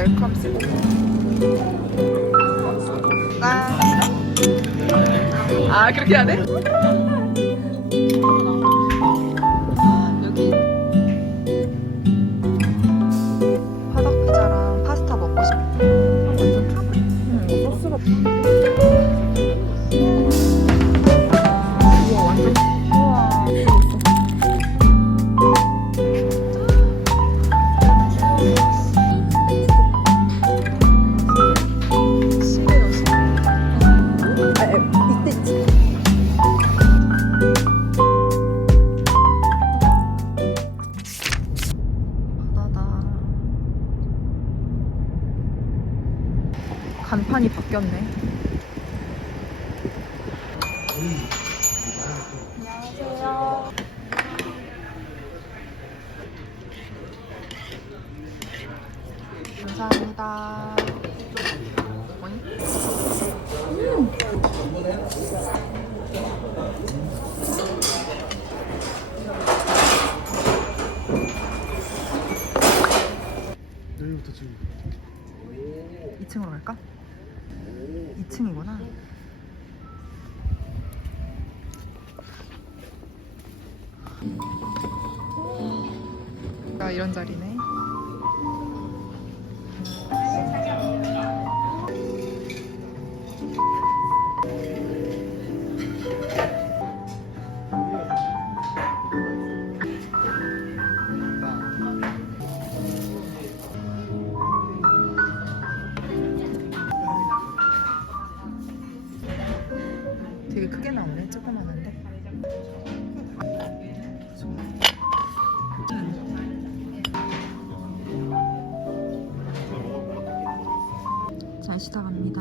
웰컴 세트. 아 그렇게 해야 돼? 여기 화덕 피자랑 파스타 먹고 싶어. 완전 탑. 소스가. 우와 완전. 우와. 간판이 바뀌었네. 안녕하세요. 감사합니다. 여기부터 지금 2층으로 갈까? 2층이구나. 아, 이런 자리네. 되게 크게 나오네. 조그마한데. 잘 쉬다 갑니다.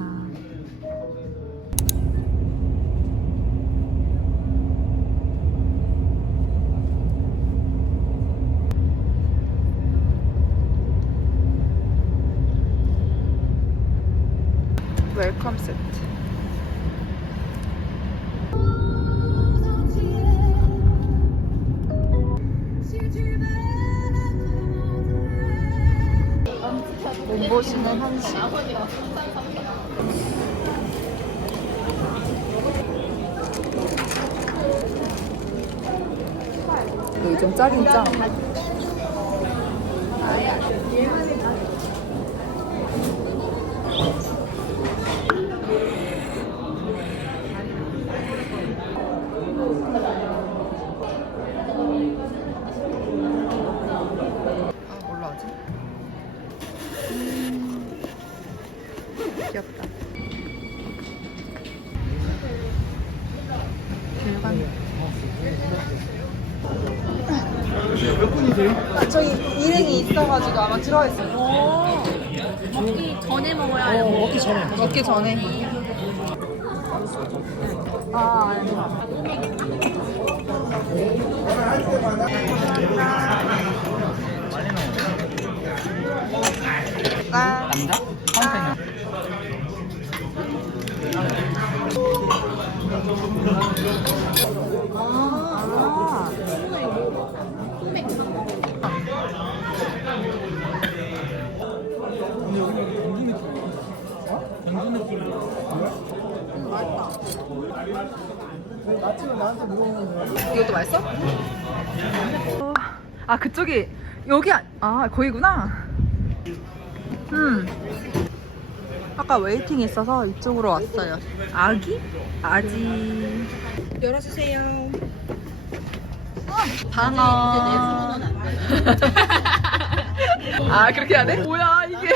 웰컴 세트. 몸보시는 한식. 여기 좀 짜긴 짜. 아 뭘로 하지? 귀엽다. 길간. 몇 분이세요? 저기 일행이 있어가지고 아마 들어가 있어요. 먹기 전에 먹어야 해요. 먹기 전에. 먹기 전에. 아, 아니. 남자? 카운팅이요. 아. 근데 여기는 경주 느낌이야. 맛있다. 아침에 나한테 물어보는 거야. 이것도 맛있어? 아 그쪽이 여기 거기구나. 아까 웨이팅 있어서 이쪽으로 왔어요. 아기? 아지. 열어주세요. 방어. 아 그렇게 해야 돼? 뭐야 이게?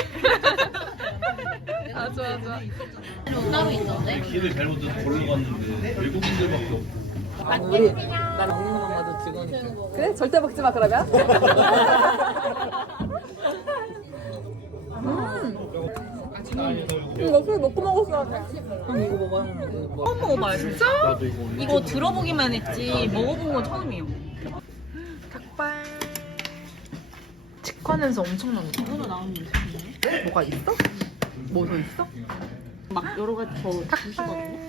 아 좋아 좋아. 따로 있던데? 길을 잘못 걸러 갔는데 외국인들밖에 없고 난 먹는 것만 봐도 즐거우니까. 그래? 절대 먹지 마 그러면. 나술 먹고 먹었어야 돼. 이거 먹어야 처음 먹어봐요 진짜? 나도 이거 이거 들어보기만 했지 먹어본 건 처음이에요. 닭발. 치과 냄새 엄청 나는데. 이거도 나오는 데 뭐가 있어? 뭐 더 있어? 막 여러 가지 더 주시거든요.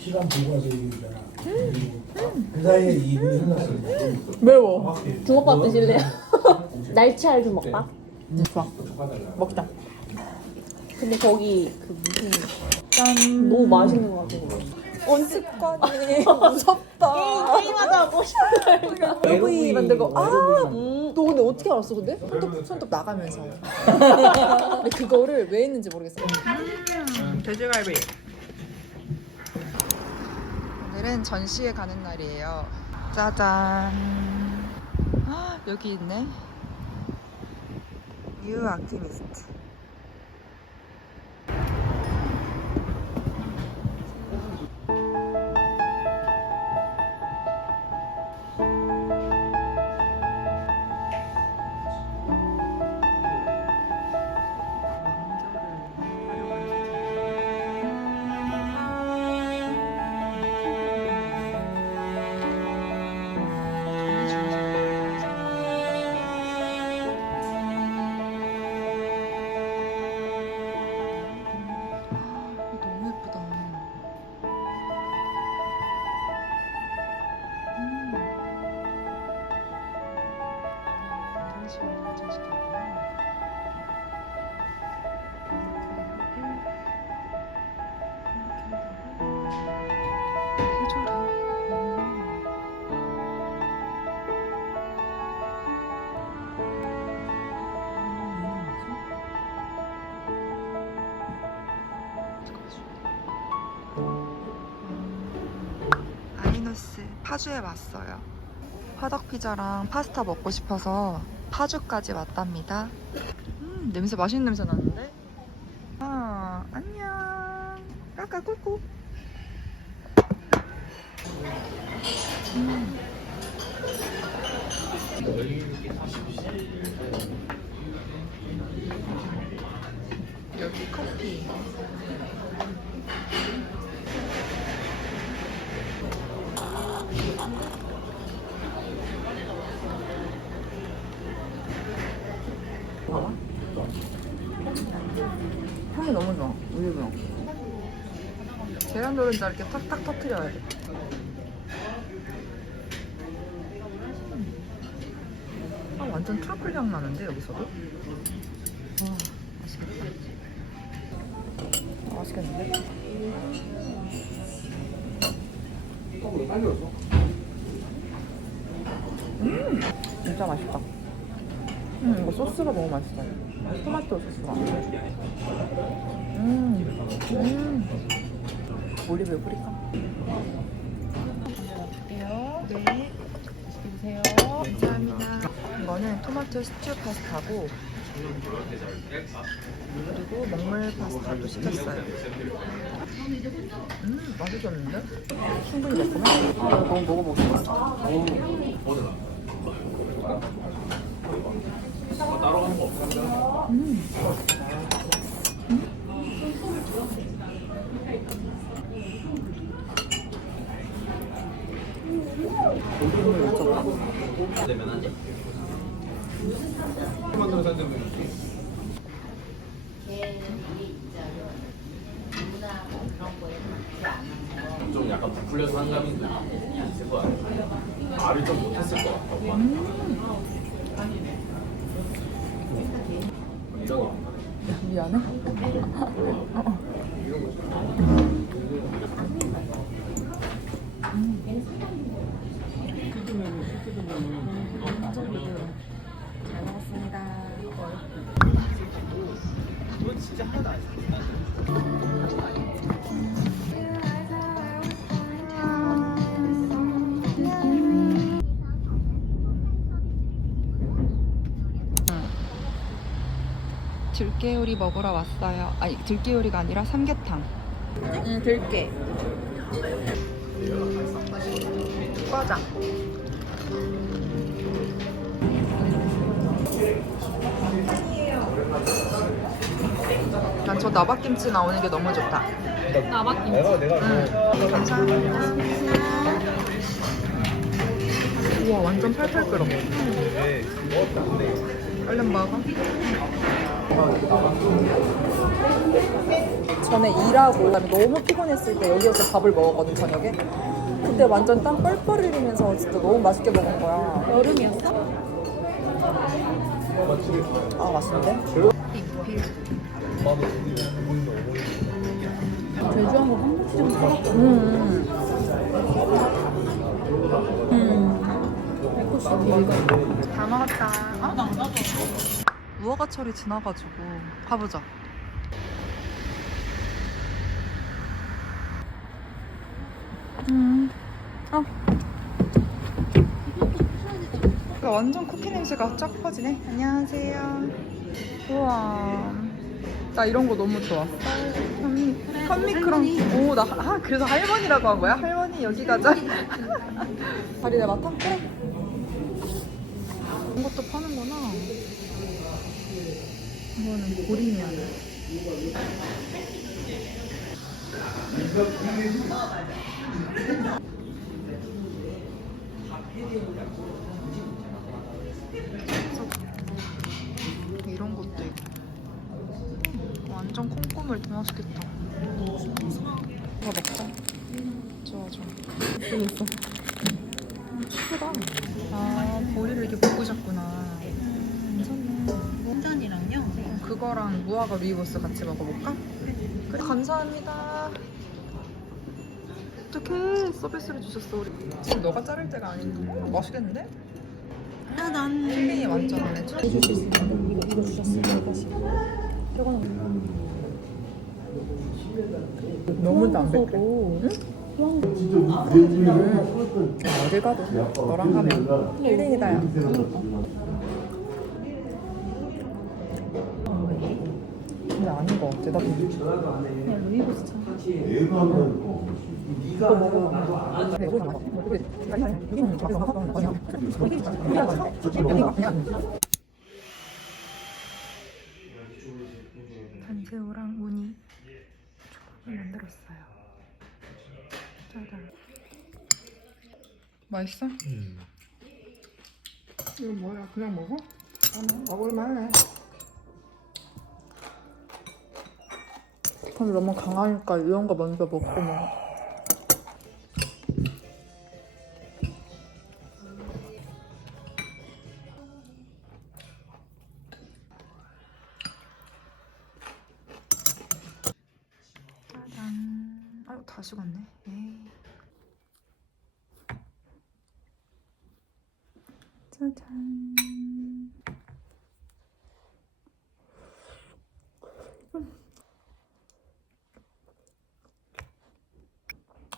시간 보고 와서 얘기했잖아. 그 사이에 이분이 흘렀어. 매워. 주먹밥 드실래요? 날치알 좀 먹봐. 좋아. 먹자. 근데 거기 그 무슨 짠. 너무 맛있는 거 같아. 습관이 무섭다. 게임하다 멋있다. LV 만들고 너 근데 어떻게 알았어 근데? 손톱 나가면서. 근데 그거를 왜 했는지 모르겠어. 돼지갈비. 오늘은 전시회 가는 날이에요. 짜잔. 여기 있네. 뉴 아키미스트. 너무 예쁘다. 이런 식으로 발전시켰구나. 해줘라. 아이노스 파주에 왔어요. 화덕피자랑 파스타 먹고 싶어서 파주까지 왔답니다. 냄새 맛있는 냄새 나는데? 안녕. 까까 꿀꿀. 여기 커피. 향이 너무 좋아. 우유병. 계란 노른자 이렇게 탁탁 터트려야 돼. 완전 트러플 향 나는데 여기서도? 와, 맛있겠다. 맛있겠는데? 진짜 맛있다. 이거 소스가 너무 맛있어. 토마토 소스가. 올리브유 뿌릴까? 네. 드세요. 감사합니다. 이거는 토마토 스튜 파스타고 그리고 먹물 파스타도 시켰어요. 맛있었는데? 충분히 매콤해? 너무 먹어보고 싶었어. 따로 가는 거 없어? 되면 하지. 만들어 산다면. 좀 약간 부풀려서 한 감이 있을 것 같아. 말을 좀 못했을 것 같다고. 이런 거. 미안해. 잘 먹었습니다. 이건 진짜 하나도 안 들깨요리 먹으러 왔어요. 아니, 들깨요리가 아니라 삼계탕. 들깨. 과장. 난 저 나박김치 나오는 게 너무 좋다. 나박김치. 내가 감사합니다. 우와, 완전 팔팔 끓어. 얼른 먹어. 전에 일하고 그다음에 너무 피곤했을 때 여기 와서 밥을 먹었거든, 저녁에. 그때 완전 땀 뻘뻘 흘리면서 진짜 너무 맛있게 먹은 거야. 여름이었어? 아 맛있는데? 제주한 거 한국시장 사봤어. 다 먹었다. 무허가철이 지나가지고 가보자. 완전 쿠키 냄새가 쫙 퍼지네. 안녕하세요. 우와. 나 이런 거 너무 좋아. 현미크럼. 오, 그래서 할머니라고 한 거야? 할머니 여기 가자. 다리 내 맡아? 그래. 이런 것도 파는구나. 이거는 보리면. 이런 것도 있고. 완전 콩고물 더 맛있겠다. 다 먹자. 좋아. 재밌어. 크다. 아, 보리를 이렇게 볶으셨구나. 괜찮네. 혼전이랑요? 그거랑 무화과 루이보스 같이 먹어볼까? 그래. 감사합니다. 어떡해, 서비스를 주셨어. 우리 지금 너가 자를 때가 아닌데? 맛있겠는데? 난 필링이 완전 안 해줘. 해줄 수 있으니까 이거 주셨으니까 다시. 너무 담백해. 응? 어딜 가도 너랑 가면 힐링이다. 야. 근데 아닌 거 같아. 나 그냥 루이보스 참. 이거 먹어. 네, 이거 단새우랑 우니 조합을 만들었어요. 짜잔. 맛있어? 이거 뭐야? 그냥 먹어? 먹을만해. 근데 너무 강하니까 이런 거 먼저 먹고 먹어. 짜잔. 아유, 다 식었네. 에이. 짜잔.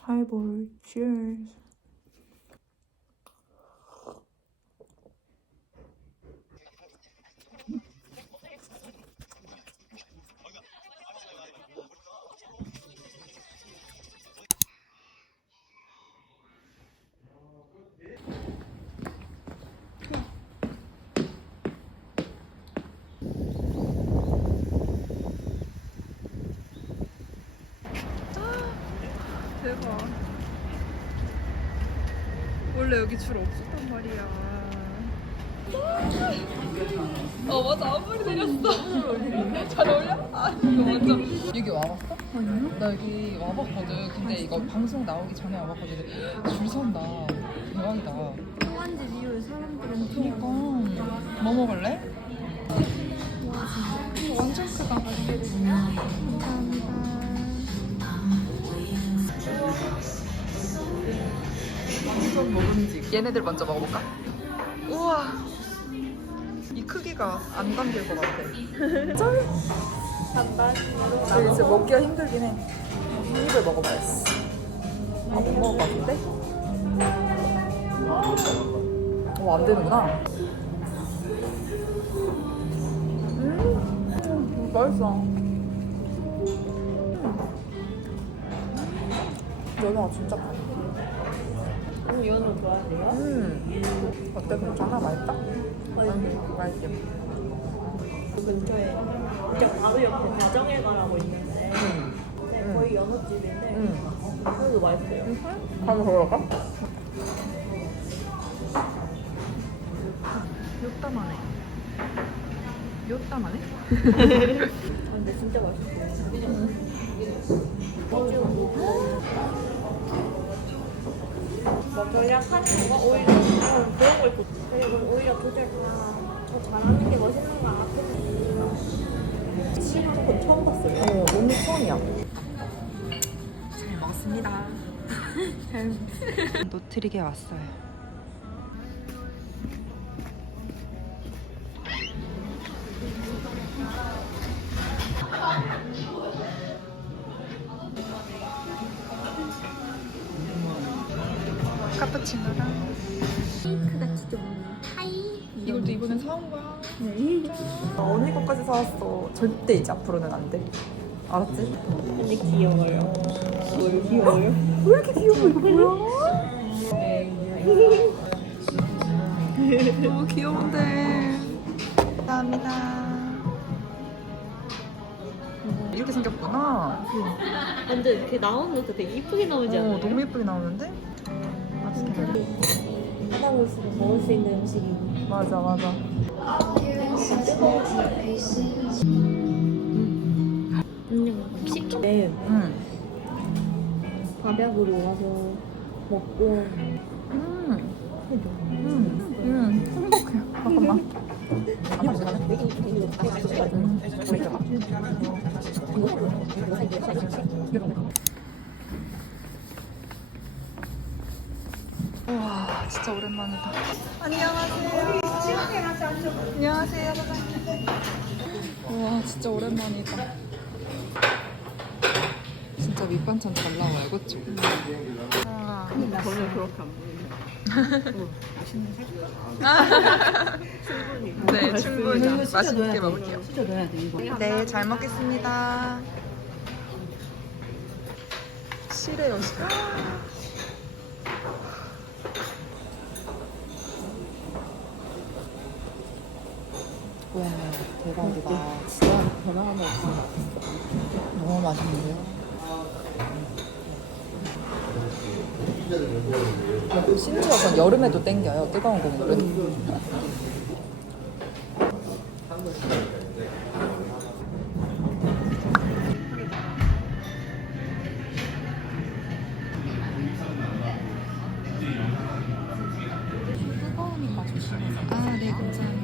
하이볼, cheers. 대박. 원래 여기 줄 없었단 말이야. 맞아. 앞머리 내렸어. 잘 어울려? 아, 이거 완전. 여기 와봤어? 아니요. 나 여기 와봤거든. 근데 이거 방송 나오기 전에 와봤거든. 줄 선다. 대박이다. 통한지 이후에 사람들은 그니까. 뭐 먹을래? 와 진짜 완전 크다. 감사합니다. 완전 먹음직. 얘네들 먼저 먹어볼까? 우와. 이 크기가 안 담길 것 같아. 짠! 근데 이제 먹기가 힘들긴 해. 한 입을 먹어봐야지. 아, 못 먹을 것 같은데? 안 되는구나. 맛있어. 연어가 진짜 맛있어. 연어 좋아하세요? 어때? 괜찮아? 맛있다? 맛있게. 그 근처에 진짜 바로 옆에 다정일가라고 있는데 네, 거의 연어집인데 그래도 맛있어요. 한번 먹어볼까? 요따만해. 요따만해? 근데 진짜 맛있어요. 뭐 전략하는 거가 오히려 그런 걸 그리고 오히려 조절 다 잘하는 게 멋있는 거 알아. 싫어하는 건 처음 봤어요. 너무 처음이야. 잘 먹었습니다. 노트릭에 왔어요. 카푸치노랑 케이크같이 좀 하이. 이것도 이번에 사온 거야. 언니 것까지 사왔어. 절대 이제 앞으로는 안 돼. 알았지? 근데 귀여워요. 뭘 귀여워요? 왜 이렇게 귀여워 이거 뭐야? 너무 귀여운데. 감사합니다. 이렇게 생겼구나. 완전 이렇게 나오는 것도 되게 이쁘게 나오지 않아요? 너무 예쁘게 나오는데? 맛있게 먹어. 하다 볼수록 먹을 수 있는 음식이. 맞아 맞아. 식초. 네. 응. 밥약으로 와서 먹고 행복해. 잠깐만. 우와, 진짜 오랜만이다. 안녕하세요. 안녕하세요, 사장님. 우와, 진짜 오랜만이다. 진짜 밑반찬 잘 나와요, 그쵸? 와. 저는 그렇게 안 보여요. 네, 충분히 맛있게 먹을게요. 진짜 넣어야 돼 이거. 네, 잘 먹겠습니다. 실해요. 와, 대박이다. 진짜 변화 하나 없어. 너무 맛있는데요? 심지어 전 여름에도 땡겨요, 뜨거운 국물은. 뜨거우니까 조심해서. 아, 네, 감사합니다.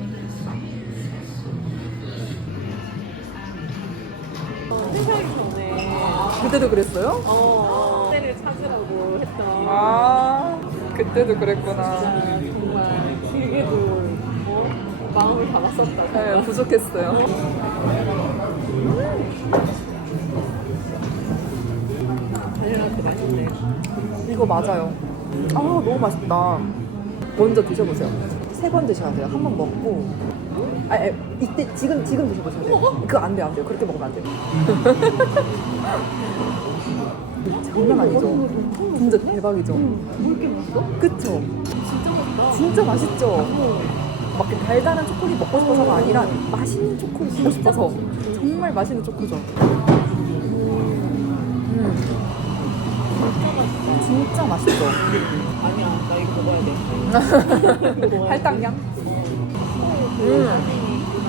세상이 전에 그때도 그랬어요? 때를 찾으라고 했던 아, 그때도 그랬구나. 정말 길게도 마음을 담았었다. 네, 부족했어요. 달려나한테 맛있네. 이거 맞아요. 아, 너무 맛있다. 먼저 드셔보세요. 3번 드셔야 돼요. 한 번 먹고. 이때 지금 드셔보셔야 돼요. 그거 안 돼요, 안 돼요. 그렇게 먹으면 안 돼요. 장난 아니죠? 진짜 대박이죠? 뭐 이렇게 맛있어? 그쵸? 진짜 맛있다. 진짜 맛있죠? 막 이렇게 달달한 초콜릿 먹고 싶어서가 아니라 맛있는 초콜릿 먹고 싶어서. 정말 맛있는 초코죠? 진짜 맛있죠? 아니야, 나 이거 먹어야 돼. 이거 먹어야 돼. 할당량? 그 사진이 있구나.